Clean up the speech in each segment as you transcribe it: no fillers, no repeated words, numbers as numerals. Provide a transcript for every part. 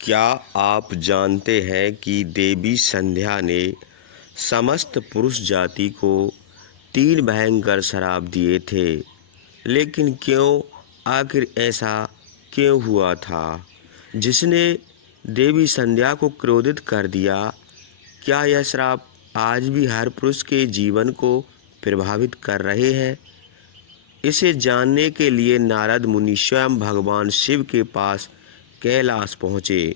क्या आप जानते हैं कि देवी संध्या ने समस्त पुरुष जाति को 3 भयंकर श्राप दिए थे? लेकिन क्यों, आखिर ऐसा क्यों हुआ था जिसने देवी संध्या को क्रोधित कर दिया? क्या यह श्राप आज भी हर पुरुष के जीवन को प्रभावित कर रहे हैं? इसे जानने के लिए नारद मुनि स्वयं भगवान शिव के पास कैलाश पहुँचे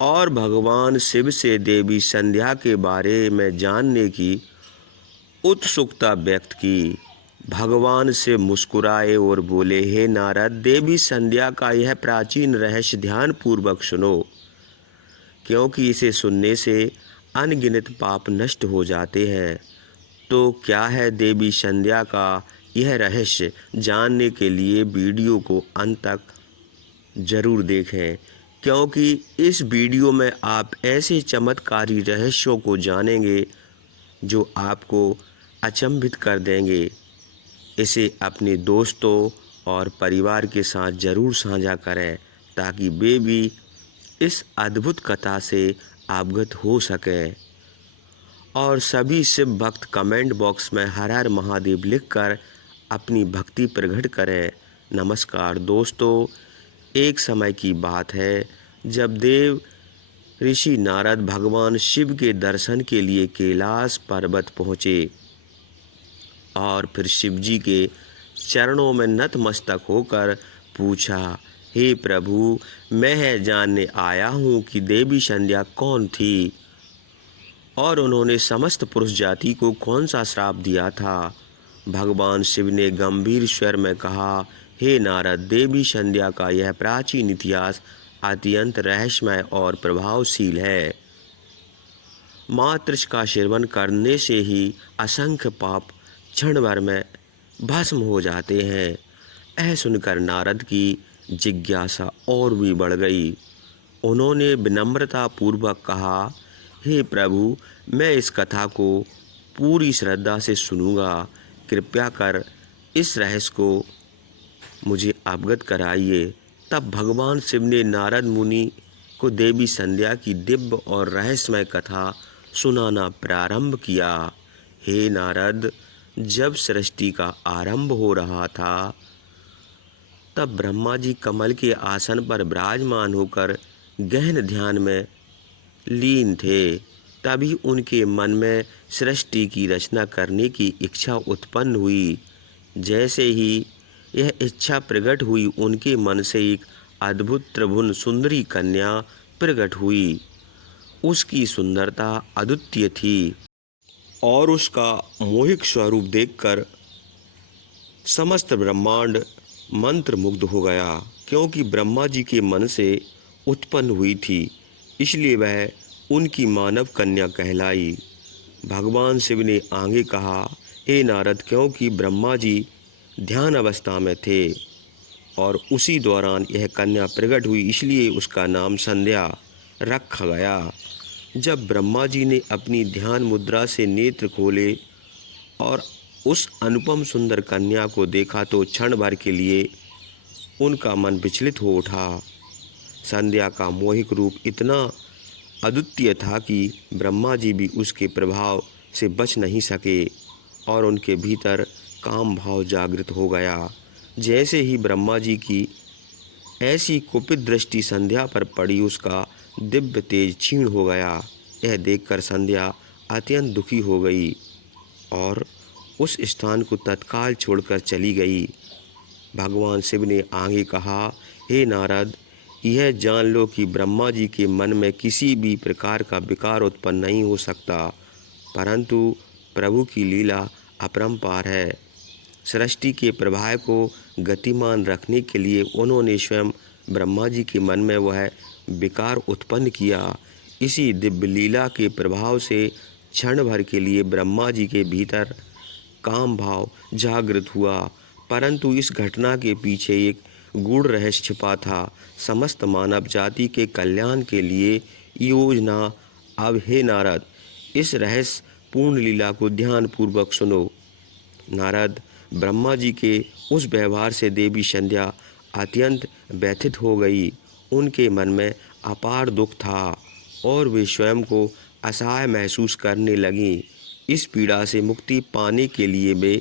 और भगवान शिव से देवी संध्या के बारे में जानने की उत्सुकता व्यक्त की। भगवान शिव मुस्कुराए और बोले, हे नारद, देवी संध्या का यह प्राचीन रहस्य ध्यानपूर्वक सुनो, क्योंकि इसे सुनने से अनगिनत पाप नष्ट हो जाते हैं। तो क्या है देवी संध्या का यह रहस्य? जानने के लिए वीडियो को अंत तक ज़रूर देखें, क्योंकि इस वीडियो में आप ऐसे चमत्कारी रहस्यों को जानेंगे जो आपको अचंभित कर देंगे। इसे अपने दोस्तों और परिवार के साथ ज़रूर साझा करें ताकि वे भी इस अद्भुत कथा से अवगत हो सकें। और सभी शिव भक्त कमेंट बॉक्स में हर हर महादेव लिखकर अपनी भक्ति प्रकट करें। नमस्कार दोस्तों, एक समय की बात है जब देव ऋषि नारद भगवान शिव के दर्शन के लिए कैलाश पर्वत पहुँचे और फिर शिव जी के चरणों में नतमस्तक होकर पूछा, हे प्रभु, मैं यह जानने आया हूँ कि देवी संध्या कौन थी और उन्होंने समस्त पुरुष जाति को कौन सा श्राप दिया था। भगवान शिव ने गंभीर स्वर में कहा, हे नारद, देवी संध्या का यह प्राचीन इतिहास अत्यंत रहस्यमय और प्रभावशील है। मात्र इसका सेवन करने से ही असंख्य पाप क्षण भर में भस्म हो जाते हैं। यह सुनकर नारद की जिज्ञासा और भी बढ़ गई। उन्होंने विनम्रता पूर्वक कहा, हे प्रभु, मैं इस कथा को पूरी श्रद्धा से सुनूंगा। कृपया कर इस रहस्य को मुझे अवगत कराइए। तब भगवान शिव ने नारद मुनि को देवी संध्या की दिव्य और रहस्यमय कथा सुनाना प्रारंभ किया। हे नारद, जब सृष्टि का आरंभ हो रहा था तब ब्रह्मा जी कमल के आसन पर विराजमान होकर गहन ध्यान में लीन थे। तभी उनके मन में सृष्टि की रचना करने की इच्छा उत्पन्न हुई। जैसे ही यह इच्छा प्रकट हुई, उनके मन से एक अद्भुत त्रिभुवन सुंदरी कन्या प्रकट हुई। उसकी सुंदरता अद्वितीय थी और उसका मोहिक स्वरूप देखकर समस्त ब्रह्मांड मंत्रमुग्ध हो गया। क्योंकि ब्रह्मा जी के मन से उत्पन्न हुई थी, इसलिए वह उनकी मानव कन्या कहलाई। भगवान शिव ने आगे कहा, हे नारद, क्योंकि ब्रह्मा जी ध्यान अवस्था में थे और उसी दौरान यह कन्या प्रकट हुई, इसलिए उसका नाम संध्या रखा गया। जब ब्रह्मा जी ने अपनी ध्यान मुद्रा से नेत्र खोले और उस अनुपम सुंदर कन्या को देखा तो क्षण भर के लिए उनका मन विचलित हो उठा। संध्या का मोहिक रूप इतना अद्वितीय था कि ब्रह्मा जी भी उसके प्रभाव से बच नहीं सके और उनके भीतर काम भाव जागृत हो गया। जैसे ही ब्रह्मा जी की ऐसी कुपित दृष्टि संध्या पर पड़ी, उसका दिव्य तेज क्षीण हो गया। यह देखकर संध्या अत्यंत दुखी हो गई और उस स्थान को तत्काल छोड़कर चली गई। भगवान शिव ने आगे कहा, हे नारद, यह जान लो कि ब्रह्मा जी के मन में किसी भी प्रकार का विकार उत्पन्न नहीं हो सकता, परंतु प्रभु की लीला अपरंपार है। सृष्टि के प्रवाह को गतिमान रखने के लिए उन्होंने स्वयं ब्रह्मा जी के मन में वह विकार उत्पन्न किया। इसी दिव्य लीला के प्रभाव से क्षण भर के लिए ब्रह्मा जी के भीतर काम भाव जागृत हुआ, परंतु इस घटना के पीछे एक गूढ़ रहस्य छिपा था। समस्त मानव जाति के कल्याण के लिए योजना। अब हे नारद, इस रहस्य पूर्ण लीला को ध्यान पूर्वक सुनो। नारद, ब्रह्मा जी के उस व्यवहार से देवी संध्या अत्यंत व्यथित हो गई उनके मन में अपार दुख था और वे स्वयं को असहाय महसूस करने लगीं। इस पीड़ा से मुक्ति पाने के लिए वे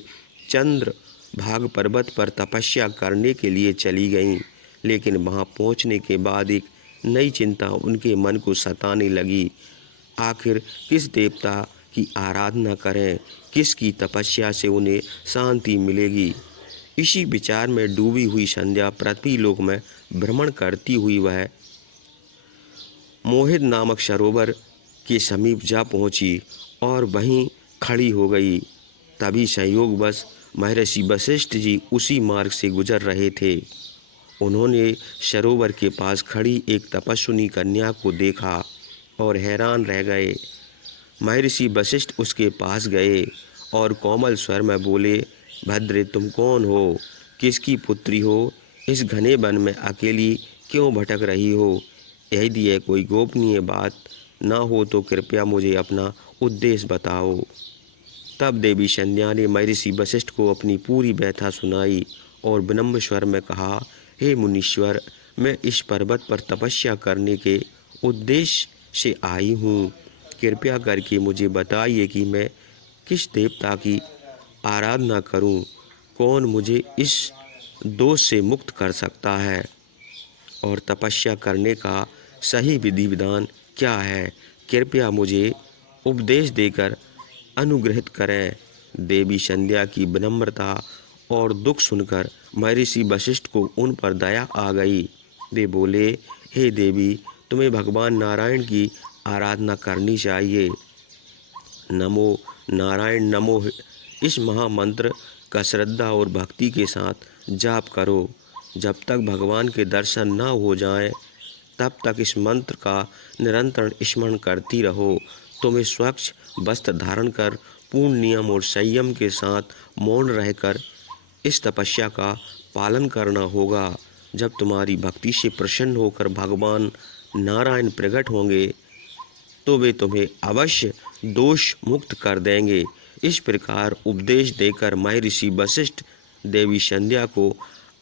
चंद्र भाग पर्वत पर तपस्या करने के लिए चली गईं। लेकिन वहां पहुंचने के बाद एक नई चिंता उनके मन को सताने लगी। आखिर किस देवता की आराधना करें, किसकी तपस्या से उन्हें शांति मिलेगी। इसी विचार में डूबी हुई संध्या पृथ्वीलोक में भ्रमण करती हुई वह मोहित नामक सरोवर के समीप जा पहुंची और वहीं खड़ी हो गई। तभी संयोगवश महर्षि वशिष्ठ जी उसी मार्ग से गुजर रहे थे। उन्होंने सरोवर के पास खड़ी एक तपस्विनी कन्या को देखा और हैरान रह गए। महर्षि वशिष्ठ उसके पास गए और कोमल स्वर में बोले, भद्रे, तुम कौन हो? किसकी पुत्री हो? इस घने वन में अकेली क्यों भटक रही हो? यदि यह कोई गोपनीय बात ना हो तो कृपया मुझे अपना उद्देश्य बताओ। तब देवी संध्या ने महर्षि वशिष्ठ को अपनी पूरी व्यथा सुनाई और विनम्र स्वर में कहा, हे मुनीश्वर, मैं इस पर्वत पर तपस्या करने के उद्देश्य से आई हूँ। कृपया करके मुझे बताइए कि मैं किस देवता की आराधना करूँ। कौन मुझे इस दोष से मुक्त कर सकता है और तपस्या करने का सही विधि विधान क्या है? कृपया मुझे उपदेश देकर अनुग्रहित करें। देवी संध्या की विनम्रता और दुख सुनकर महर्षि वशिष्ठ को उन पर दया आ गई। वे बोले, हे देवी, तुम्हें भगवान नारायण की आराधना करनी चाहिए। नमो नारायण नमो इस महामंत्र का श्रद्धा और भक्ति के साथ जाप करो। जब तक भगवान के दर्शन न हो जाएं, तब तक इस मंत्र का निरंतर स्मरण करती रहो। तुम्हें स्वच्छ वस्त्र धारण कर पूर्ण नियम और संयम के साथ मौन रहकर इस तपस्या का पालन करना होगा। जब तुम्हारी भक्ति से प्रसन्न होकर भगवान नारायण प्रकट होंगे तो वे तुम्हें अवश्य दोष मुक्त कर देंगे। इस प्रकार उपदेश देकर महर्षि वशिष्ठ देवी संध्या को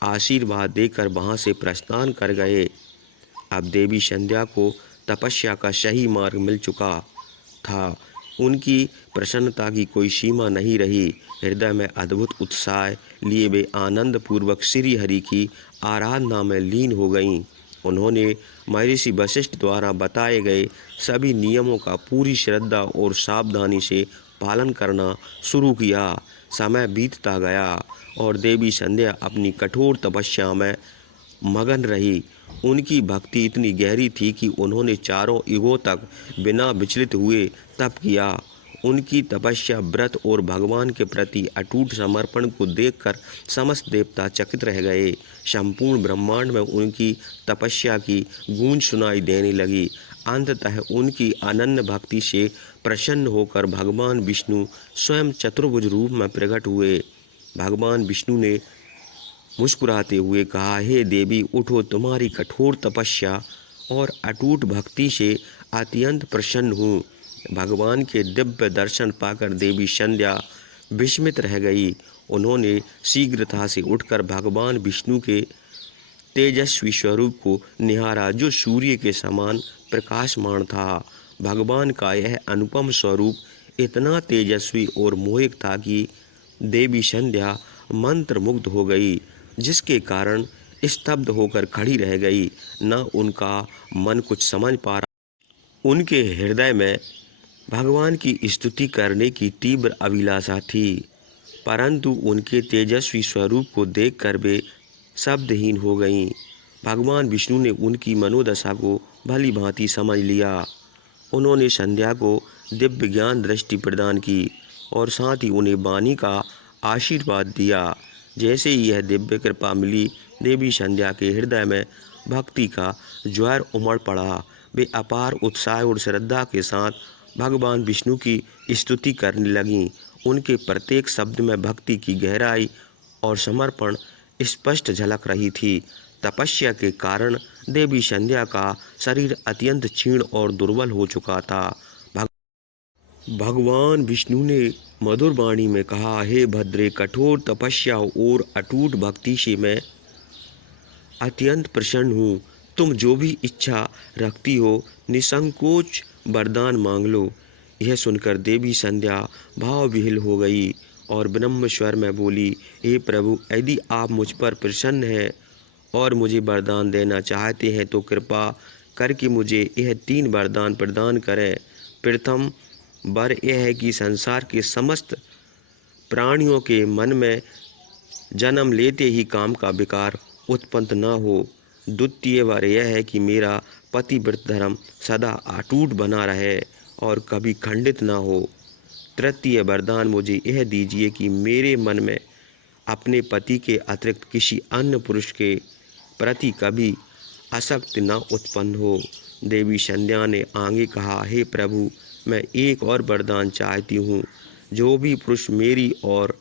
आशीर्वाद देकर वहां से प्रस्थान कर गए। अब देवी संध्या को तपस्या का सही मार्ग मिल चुका था। उनकी प्रसन्नता की कोई सीमा नहीं रही। हृदय में अद्भुत उत्साह लिए वे आनंद पूर्वक श्री हरि की आराधना में लीन हो गईं। उन्होंने महर्षि वशिष्ठ द्वारा बताए गए सभी नियमों का पूरी श्रद्धा और सावधानी से पालन करना शुरू किया। समय बीतता गया और देवी संध्या अपनी कठोर तपस्या में मगन रही। उनकी भक्ति इतनी गहरी थी कि उन्होंने चारों युगों तक बिना विचलित हुए तप किया। उनकी तपस्या, व्रत और भगवान के प्रति अटूट समर्पण को देखकर समस्त देवता चकित रह गए। संपूर्ण ब्रह्मांड में उनकी तपस्या की गूंज सुनाई देने लगी। अंततः उनकी अनन्य भक्ति से प्रसन्न होकर भगवान विष्णु स्वयं चतुर्भुज रूप में प्रकट हुए। भगवान विष्णु ने मुस्कुराते हुए कहा, हे देवी, उठो, तुम्हारी कठोर तपस्या और अटूट भक्ति से अत्यंत प्रसन्न हूँ। भगवान के दिव्य दर्शन पाकर देवी संध्या विस्मित रह गई। उन्होंने शीघ्रता से उठकर भगवान विष्णु के तेजस्वी स्वरूप को निहारा, जो सूर्य के समान प्रकाशमान था। भगवान का यह अनुपम स्वरूप इतना तेजस्वी और मोहक था कि देवी संध्या मंत्रमुग्ध हो गई, जिसके कारण स्तब्ध होकर खड़ी रह गई। न उनका मन कुछ समझ पा रहा। उनके हृदय में भगवान की स्तुति करने की तीव्र अभिलाषा थी, परंतु उनके तेजस्वी स्वरूप को देखकर वे शब्दहीन हो गईं। भगवान विष्णु ने उनकी मनोदशा को भली भांति समझ लिया। उन्होंने संध्या को दिव्य ज्ञान दृष्टि प्रदान की और साथ ही उन्हें वाणी का आशीर्वाद दिया। जैसे ही यह दिव्य कृपा मिली, देवी संध्या के हृदय में भक्ति का ज्वार उमड़ पड़ा। वे अपार उत्साह और श्रद्धा के साथ भगवान विष्णु की स्तुति करने लगीं। उनके प्रत्येक शब्द में भक्ति की गहराई और समर्पण स्पष्ट झलक रही थी। तपस्या के कारण देवी संध्या का शरीर अत्यंत क्षीण और दुर्बल हो चुका था। भगवान विष्णु ने मधुर वाणी में कहा, हे भद्रे, कठोर तपस्या और अटूट भक्ति से मैं अत्यंत प्रसन्न हूँ। तुम जो भी इच्छा रखती हो निसंकोच वरदान मांग लो। यह सुनकर देवी संध्या भाव विह्वल हो गई और ब्रह्म स्वर में बोली, हे प्रभु, यदि आप मुझ पर प्रसन्न हैं और मुझे वरदान देना चाहते हैं तो कृपा करके मुझे यह 3 वरदान प्रदान करें। प्रथम वर यह है कि संसार के समस्त प्राणियों के मन में जन्म लेते ही काम का विकार उत्पन्न न हो। द्वितीय वर यह है कि मेरा पतिव्रत धर्म सदा अटूट बना रहे और कभी खंडित न हो। तृतीय वरदान मुझे यह दीजिए कि मेरे मन में अपने पति के अतिरिक्त किसी अन्य पुरुष के प्रति कभी आसक्ति न उत्पन्न हो। देवी संध्या ने आगे कहा, हे प्रभु, मैं एक और वरदान चाहती हूँ। जो भी पुरुष मेरी और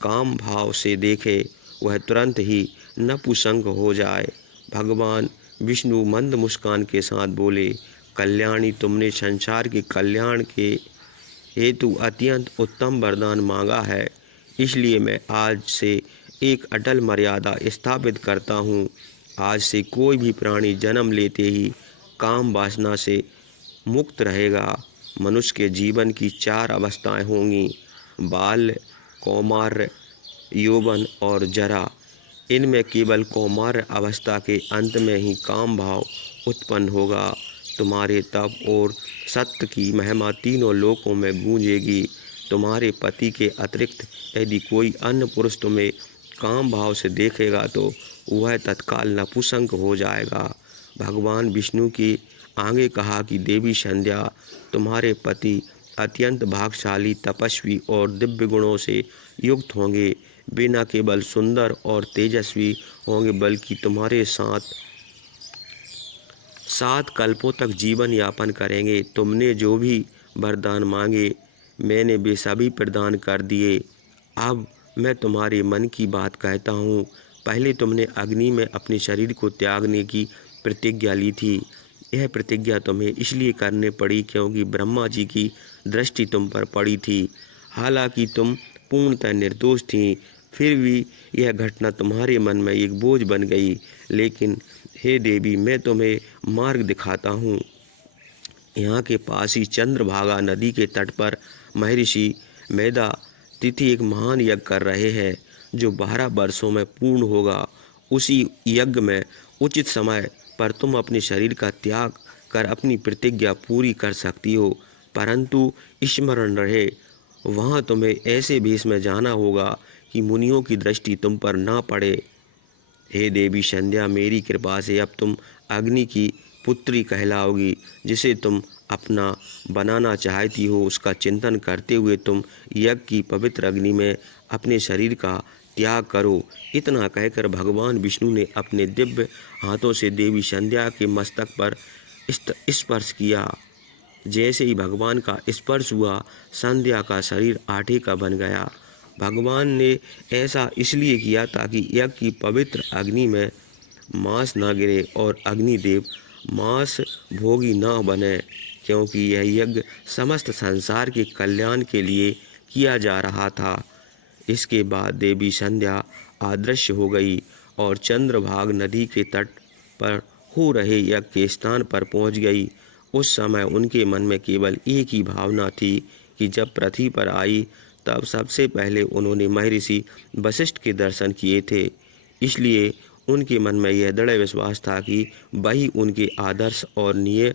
काम भाव से देखे वह तुरंत ही नपुंसक हो जाए। भगवान विष्णु मंद मुस्कान के साथ बोले, कल्याणी, तुमने संसार के कल्याण के हेतु अत्यंत उत्तम वरदान मांगा है, इसलिए मैं आज से एक अटल मर्यादा स्थापित करता हूँ। आज से कोई भी प्राणी जन्म लेते ही काम वासना से मुक्त रहेगा। मनुष्य के जीवन की 4 अवस्थाएं होंगी, बाल्य, कौमार्य, यौवन और जरा। इनमें केवल कौमार्य अवस्था के अंत में ही काम भाव उत्पन्न होगा। तुम्हारे तप और सत्य की महिमा तीनों लोकों में गूंजेगी। तुम्हारे पति के अतिरिक्त यदि कोई अन्य पुरुष तुम्हें काम भाव से देखेगा तो वह तत्काल नपुंसक हो जाएगा। भगवान विष्णु की आगे कहा कि देवी संध्या, तुम्हारे पति अत्यंत भाग्यशाली, तपस्वी और दिव्य गुणों से युक्त होंगे। वे न केवल सुंदर और तेजस्वी होंगे बल्कि तुम्हारे साथ 7 कल्पों तक जीवन यापन करेंगे। तुमने जो भी वरदान मांगे मैंने वे सभी प्रदान कर दिए। अब मैं तुम्हारे मन की बात कहता हूँ। पहले तुमने अग्नि में अपने शरीर को त्यागने की प्रतिज्ञा ली थी। यह प्रतिज्ञा तुम्हें इसलिए करने पड़ी क्योंकि ब्रह्मा जी की दृष्टि तुम पर पड़ी थी। हालांकि तुम पूर्णतः निर्दोष थीं, फिर भी यह घटना तुम्हारे मन में एक बोझ बन गई। लेकिन हे देवी, मैं तुम्हें मार्ग दिखाता हूँ। यहाँ के पास ही चंद्रभागा नदी के तट पर महर्षि मेधा तिथि एक महान यज्ञ कर रहे हैं जो 12 वर्षों में पूर्ण होगा। उसी यज्ञ में उचित समय पर तुम अपने शरीर का त्याग कर अपनी प्रतिज्ञा पूरी कर सकती हो, परंतु स्मरण रहे वहाँ तुम्हें ऐसे भेष में जाना होगा कि मुनियों की दृष्टि तुम पर ना पड़े। हे देवी संध्या, मेरी कृपा से अब तुम अग्नि की पुत्री कहलाओगी। जिसे तुम अपना बनाना चाहती हो उसका चिंतन करते हुए तुम यज्ञ की पवित्र अग्नि में अपने शरीर का त्याग करो। इतना कहकर भगवान विष्णु ने अपने दिव्य हाथों से देवी संध्या के मस्तक पर स्पर्श किया। जैसे ही भगवान का स्पर्श हुआ, संध्या का शरीर आटे का बन गया। भगवान ने ऐसा इसलिए किया ताकि यज्ञ की पवित्र अग्नि में मांस न गिरे और अग्निदेव मांस भोगी न बने, क्योंकि यह यज्ञ समस्त संसार के कल्याण के लिए किया जा रहा था। इसके बाद देवी संध्या अदृश्य हो गई और चंद्रभाग नदी के तट पर हो रहे यज्ञ के स्थान पर पहुंच गई। उस समय उनके मन में केवल एक ही भावना थी कि जब पृथ्वी पर आई तब सबसे पहले उन्होंने महर्षि वशिष्ठ के दर्शन किए थे। इसलिए उनके मन में यह दृढ़ विश्वास था कि वही उनके आदर्श और निय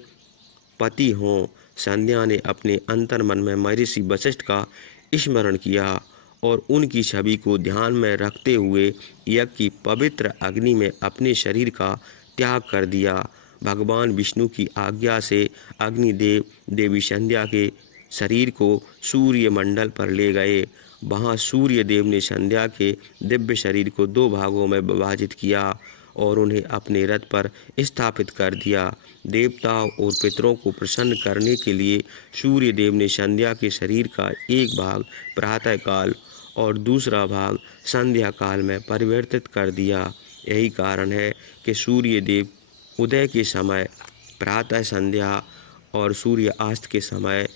पति हों। संध्या ने अपने अंतर मन में महर्षि वशिष्ठ का स्मरण किया और उनकी छवि को ध्यान में रखते हुए यज्ञ की पवित्र अग्नि में अपने शरीर का त्याग कर दिया। भगवान विष्णु की आज्ञा से अग्निदेव देवी संध्या के शरीर को सूर्य मंडल पर ले गए। वहाँ सूर्य देव ने संध्या के दिव्य शरीर को 2 भागों में विभाजित किया और उन्हें अपने रथ पर स्थापित कर दिया। देवताओं और पितरों को प्रसन्न करने के लिए सूर्य देव ने संध्या के शरीर का एक भाग प्रातःकाल और दूसरा भाग संध्या काल में परिवर्तित कर दिया। यही कारण है कि सूर्य देव उदय के समय प्रातः संध्या और सूर्यास्त के समय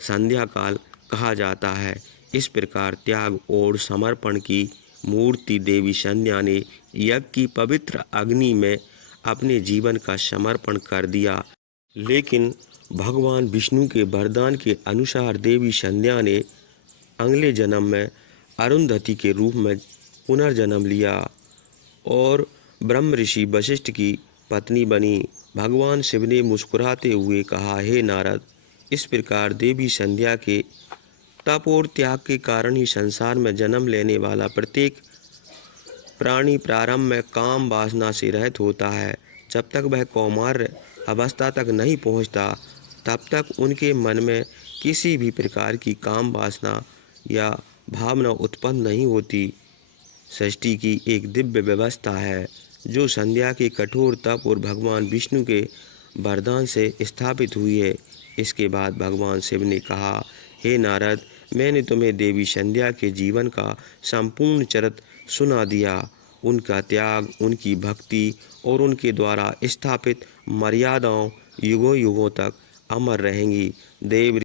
संध्या काल कहा जाता है। इस प्रकार त्याग और समर्पण की मूर्ति देवी संध्या ने यज्ञ की पवित्र अग्नि में अपने जीवन का समर्पण कर दिया। लेकिन भगवान विष्णु के वरदान के अनुसार देवी संध्या ने अगले जन्म में अरुंधति के रूप में पुनर्जन्म लिया और ब्रह्म ऋषि वशिष्ठ की पत्नी बनी। भगवान शिव ने मुस्कुराते हुए कहा, हे नारद, इस प्रकार देवी संध्या के तप और त्याग के कारण ही संसार में जन्म लेने वाला प्रत्येक प्राणी प्रारंभ में काम वासना से रहित होता है। जब तक वह कौमार्य अवस्था तक नहीं पहुंचता, तब तक उनके मन में किसी भी प्रकार की काम वासना या भावना उत्पन्न नहीं होती। सृष्टि की एक दिव्य व्यवस्था है जो संध्या के कठोर तप और भगवान विष्णु के वरदान से स्थापित हुई है। इसके बाद भगवान शिव ने कहा, हे नारद, मैंने तुम्हें देवी संध्या के जीवन का संपूर्ण चरित्र सुना दिया। उनका त्याग, उनकी भक्ति और उनके द्वारा स्थापित मर्यादाओं युगों युगों तक अमर रहेंगी। देव